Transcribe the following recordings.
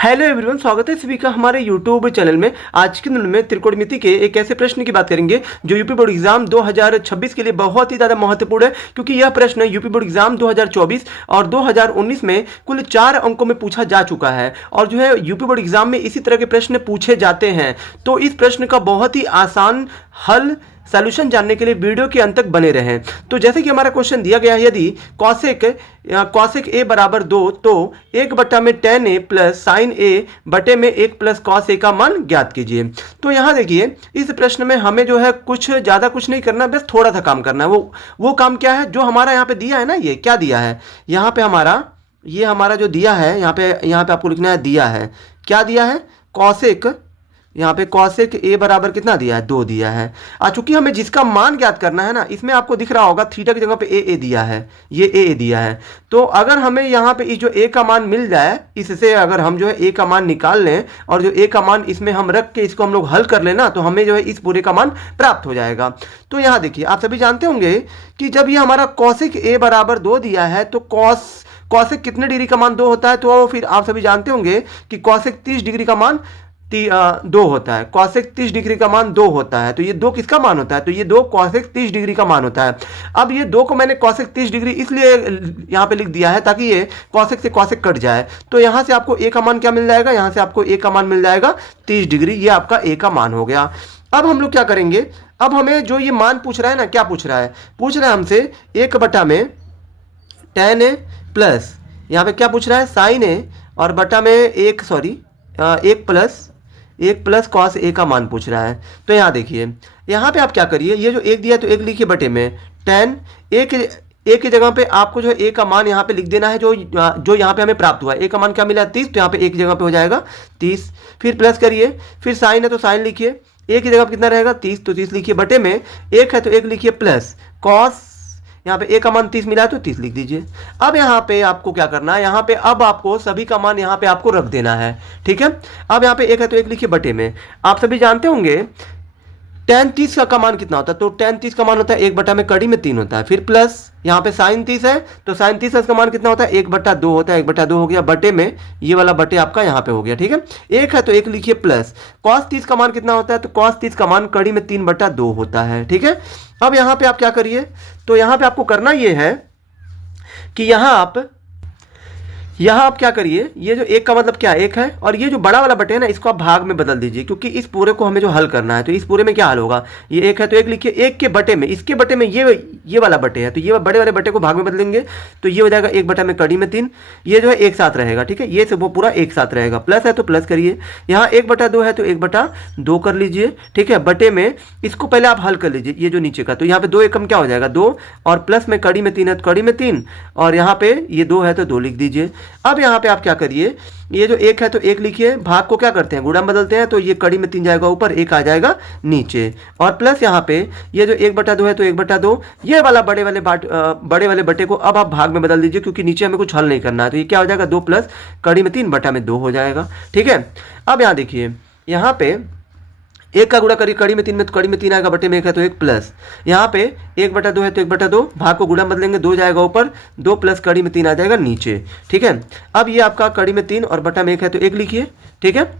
Hello everyone, स्वागत है सभी का हमारे यूट्यूब चैनल में। आज के दिन में त्रिकोणमिति के एक ऐसे प्रश्न की बात करेंगे जो यूपी बोर्ड एग्जाम 2026 के लिए बहुत ही ज़्यादा महत्वपूर्ण है, क्योंकि यह प्रश्न यूपी बोर्ड एग्जाम 2024 और 2019 में कुल 4 अंकों में पूछा जा चुका है। और जो है यूपी बोर्ड एग्जाम में इसी तरह के प्रश्न पूछे जाते हैं। तो इस प्रश्न का बहुत ही आसान हल सॉल्यूशन जानने के लिए वीडियो के अंत तक बने रहें। तो जैसे कि हमारा क्वेश्चन दिया गया है, यदि कॉसेक ए बराबर 2 तो 1/tan a प्लस साइन ए बटे में 1 प्लस कॉस ए का मान ज्ञात कीजिए। तो यहाँ देखिए, इस प्रश्न में हमें जो है कुछ ज़्यादा कुछ नहीं करना, बस थोड़ा सा काम करना है। वो काम क्या है जो हमारा यहाँ पे दिया है ना, ये क्या दिया है यहाँ पे हमारा जो दिया है यहाँ पे आपको लिखना है, दिया है क्या दिया है, यहाँ पे कॉसेक ए बराबर कितना दिया है, 2 दिया है। चूंकि हमें जिसका मान ज्ञात करना है ना, इसमें आपको दिख रहा होगा थीटा की जगह पे ए दिया है, ये ए दिया है। तो अगर हमें यहाँ पे इस जो ए का मान मिल जाए, इससे अगर हम जो है ए का मान निकाल लें और जो ए का मान इसमें हम रख के इसको हम लोग हल कर लेना, तो हमें जो है इस पूरे का मान प्राप्त हो जाएगा। तो यहाँ देखिए, आप सभी जानते होंगे कि जब ये हमारा कॉसेक ए बराबर 2 दिया है तो कॉसेक कितने डिग्री का मान 2 होता है, तो फिर आप सभी जानते होंगे कि कॉसेक 30 डिग्री का मान 2 होता है। कॉसेक 30 डिग्री का मान 2 होता है। तो ये 2 किसका मान होता है, तो ये 2 कॉसेक 30 डिग्री का मान होता है। अब ये 2 को मैंने कॉसेक 30 डिग्री इसलिए यहाँ पे लिख दिया है ताकि ये कॉसेक से कॉसेक कट जाए। तो यहाँ से आपको ए का मान क्या मिल जाएगा, यहाँ से आपको ए का मान मिल जाएगा 30 डिग्री। ये आपका ए का मान हो गया। अब हम लोग क्या करेंगे, अब हमें जो ये मान पूछ रहा है ना, क्या पूछ रहा है हमसे 1/tan a प्लस यहाँ पे क्या पूछ रहा है, साइन ए और बटा में 1 प्लस कॉस ए का मान पूछ रहा है। तो यहाँ देखिए, यहाँ पे आप क्या करिए, ये जो 1 दिया है तो 1 लिखिए बटे में tan ए की जगह पे आपको जो है ए का मान यहाँ पे लिख देना है, जो यहाँ पे हमें प्राप्त हुआ है। ए का मान क्या मिला है, 30, तो यहाँ पे एक जगह पे हो जाएगा 30। फिर प्लस करिए, फिर साइन है तो साइन लिखिए, ए की जगह पे कितना रहेगा 30, तो 30 लिखिए बटे में 1 है तो 1 लिखिए प्लस कॉस, यहाँ पे ए का मान 30 मिला है तो 30 लिख दीजिए। अब यहाँ पे आपको क्या करना है, यहाँ पे अब आपको सभी का मान यहाँ पे आपको रख देना है, ठीक है। अब यहाँ पे 1 है तो 1 लिखिए बटे में, आप सभी जानते होंगे tan 30 का मान कितना होता है, तो tan 30 का मान होता है 1/3 होता है। फिर प्लस यहाँ पे साइन 30 है तो साइन 30 का मान कितना होता है, 1/2 होता है। 1/2 हो गया बटे में, ये वाला बटे आपका यहाँ पे हो गया, ठीक है। 1 है तो 1 लिखिए प्लस cos 30 का मान कितना होता है, तो cos 30 का मान 3/2 होता है, ठीक है। अब यहाँ पे आप क्या करिए, तो यहाँ पे आपको करना ये है कि यहाँ आप क्या करिए, ये जो 1 का मतलब क्या 1 है, और ये जो बड़ा वाला बटे है ना, इसको आप भाग में बदल दीजिए, क्योंकि इस पूरे को हमें जो हल करना है। तो इस पूरे में क्या हल होगा, ये 1 है तो 1 लिखिए, 1 के बटे में, इसके बटे में ये वाला बटे है, तो ये बड़े वाले बटे को भाग में बदलेंगे तो ये हो जाएगा 1/3। ये जो है एक साथ रहेगा, ठीक है, ये से वो पूरा एक साथ रहेगा। प्लस है तो प्लस करिए, यहाँ 1/2 है तो 1/2 कर लीजिए, ठीक है, बटे में इसको पहले आप हल कर लीजिए, ये जो नीचे का, तो यहाँ पे 2 एकम क्या हो जाएगा 2, और प्लस में कड़ी में 3 है तो कड़ी में 3, और यहाँ पे ये 2 है तो 2 लिख दीजिए। अब यहाँ पे आप क्या करिए, ये जो 1 है तो 1 लिखिए, भाग को क्या करते हैं, गुणा में बदलते हैं, तो ये कड़ी में 3 जाएगा ऊपर, 1 आ जाएगा नीचे, और प्लस यहाँ पे ये जो 1/2 है तो 1/2, ये वाला बड़े वाले बटे को अब आप भाग में बदल दीजिए, क्योंकि नीचे हमें कुछ हल नहीं करना है। तो ये क्या हो जाएगा 2 प्लस कड़ी में 3/2 हो जाएगा, ठीक है। अब यहाँ देखिए, यहाँ पे 1 का गुणा करिए कड़ी में 3 में, तो कड़ी में 3 आएगा बटे में 1 है तो 1 प्लस, यहाँ पे 1/2 है तो 1/2, भाग को गुणा बदलेंगे, 2 जाएगा ऊपर, 2 प्लस कड़ी में 3 आ जाएगा नीचे, ठीक है। अब ये आपका कड़ी में 3 और बटा में 1 है तो 1 लिखिए, ठीक है।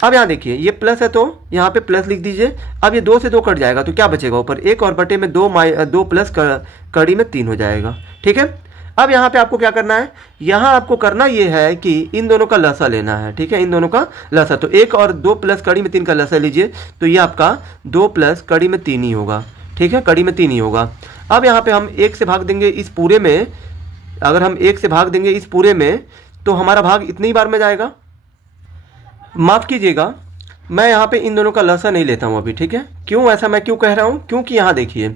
अब यहाँ देखिए, ये प्लस है तो यहाँ पे प्लस लिख दीजिए। अब ये 2 से 2 कट जाएगा तो क्या बचेगा ऊपर 1, और बटे में 2 प्लस कड़ी में 3 हो जाएगा, ठीक है। अब यहाँ पे आपको क्या करना है, यहाँ आपको करना ये है कि इन दोनों का लसा लेना है, ठीक है, इन दोनों का लसा। तो 1 और 2 प्लस कड़ी में 3 का लसा लीजिए, तो ये आपका 2 प्लस कड़ी में 3 ही होगा, ठीक है, कड़ी में 3 ही होगा। अब यहाँ पे हम 1 से भाग देंगे इस पूरे में, अगर हम 1 से भाग देंगे इस पूरे में तो हमारा भाग इतनी बार में जाएगा। माफ़ कीजिएगा, मैं यहाँ पे इन दोनों का लसा नहीं लेता हूँ अभी, ठीक है। क्यों ऐसा मैं क्यों कह रहा हूँ, क्योंकि यहाँ देखिए,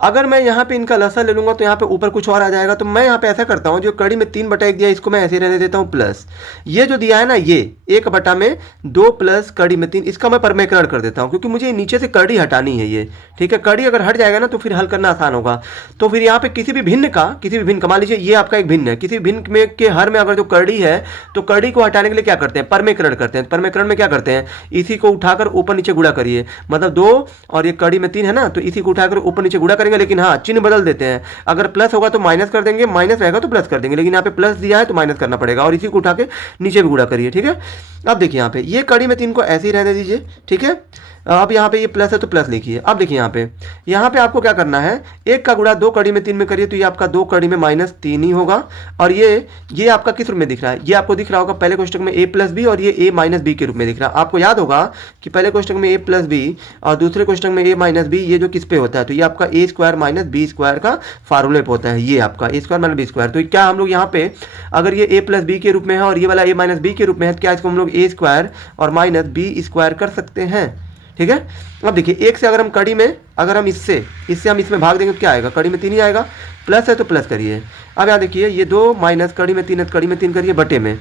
अगर मैं यहाँ पे इनका लसा ले लूँगा तो यहाँ पे ऊपर कुछ और आ जाएगा। तो मैं यहाँ पे ऐसा करता हूँ, जो कड़ी में 3/1 दिया इसको मैं ऐसे रहने देता हूँ प्लस, ये जो दिया है ना ये 1/2 प्लस कड़ी में 3, इसका मैं परमेकरण कर देता हूँ, क्योंकि मुझे नीचे से कड़ी हटानी है ये, ठीक है। कड़ी अगर हट जाएगा ना तो फिर हल करना आसान होगा। तो फिर यहाँ पे किसी भी भिन्न का मान लीजिए ये आपका एक भिन्न है, किसी भी भिन्न में के हर में अगर जो कड़ी है तो कड़ी को हटाने के लिए क्या करते हैं, परमेकरण करते हैं। परमेकरण में क्या करते हैं, इसी को उठाकर ऊपर नीचे गुणा करिए, मतलब 2 और ये कड़ी में 3 है ना, तो इसी को उठाकर ऊपर नीचे गुणा करेंगे करेंगे, लेकिन हाँ चिन्ह बदल देते हैं। अगर प्लस होगा तो माइनस कर देंगे, माइनस रहेगा तो प्लस कर देंगे, लेकिन यहाँ पे प्लस दिया है तो माइनस करना पड़ेगा, और इसी को उठा के नीचे भी गुणा करिए, ठीक है। अब देखिए यहाँ पे ये कड़ी में 3 को ऐसे ही रहने दीजिए, ठीक है। अब यहाँ पे ये प्लस है तो प्लस लिखिए। अब देखिए यहाँ पे आपको क्या करना है, 1 का गुणा 2 कड़ी में 3 में करिए तो ये आपका 2 कड़ी में -3 ही होगा। और ये आपका किस रूप में दिख रहा है, ये आपको दिख रहा होगा पहले कोष्टक में a प्लस बी और ये a माइनस बी के रूप में दिख रहा है। आपको याद होगा कि पहले कोष्टक में a प्लस बी और दूसरे कोष्टक में a माइनस बी, ये जो किस पे होता है, तो ये आपका a square minus B square का फार्मूले पे होता है, ये आपका a square minus B square. तो क्या हम लोग यहाँ पे अगर ये a प्लस बी के रूप में है और ये वाला a माइनस बी के रूप में है, तो क्या इसको हम लोग a स्क्वायर और माइनस बी स्क्वायर कर सकते हैं, ठीक है। अब देखिए 1 से अगर हम कड़ी में, अगर हम इससे हम इसमें भाग देंगे तो क्या आएगा, कड़ी में 3 ही आएगा, प्लस है तो प्लस करिए। अब यहाँ देखिए ये 2 माइनस कड़ी में 3 है तो कड़ी में 3 करिए बटे में।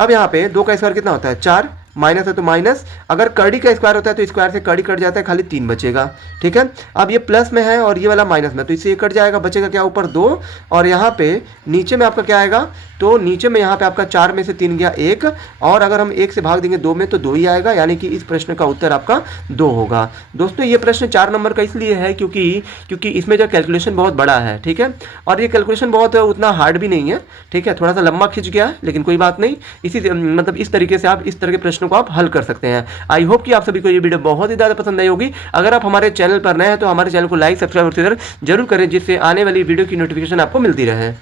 अब यहाँ पे 2 का स्क्वायर कितना होता है 4, माइनस है तो माइनस, अगर कड़ी का स्क्वायर होता है तो स्क्वायर से कड़ी कट जाता है, खाली 3 बचेगा, ठीक है। अब ये प्लस में है और ये वाला माइनस में, तो इससे ये कट जाएगा, बचेगा क्या ऊपर 2, और यहाँ पे नीचे में आपका क्या आएगा, तो नीचे में यहाँ पे आपका 4 में से 3 गया 1, और अगर हम 1 से भाग देंगे 2 में तो 2 ही आएगा, यानी कि इस प्रश्न का उत्तर आपका 2 होगा। दोस्तों ये प्रश्न 4 नंबर का इसलिए है क्योंकि इसमें जो कैलकुलेशन बहुत बड़ा है, ठीक है, और ये कैलकुलेशन बहुत उतना हार्ड भी नहीं है, ठीक है, थोड़ा सा लंबा खिंच गया है, लेकिन कोई बात नहीं, मतलब इस तरीके से आप इस तरह के प्रश्नों को आप हल कर सकते हैं। आई होप कि आप सभी को ये वीडियो बहुत ही ज़्यादा पसंद आई होगी। अगर आप हमारे चैनल पर नए हैं तो हमारे चैनल को लाइक, सब्सक्राइब और शेयर जरूर करें, जिससे आने वाली वीडियो की नोटिफिकेशन आपको मिलती रहे।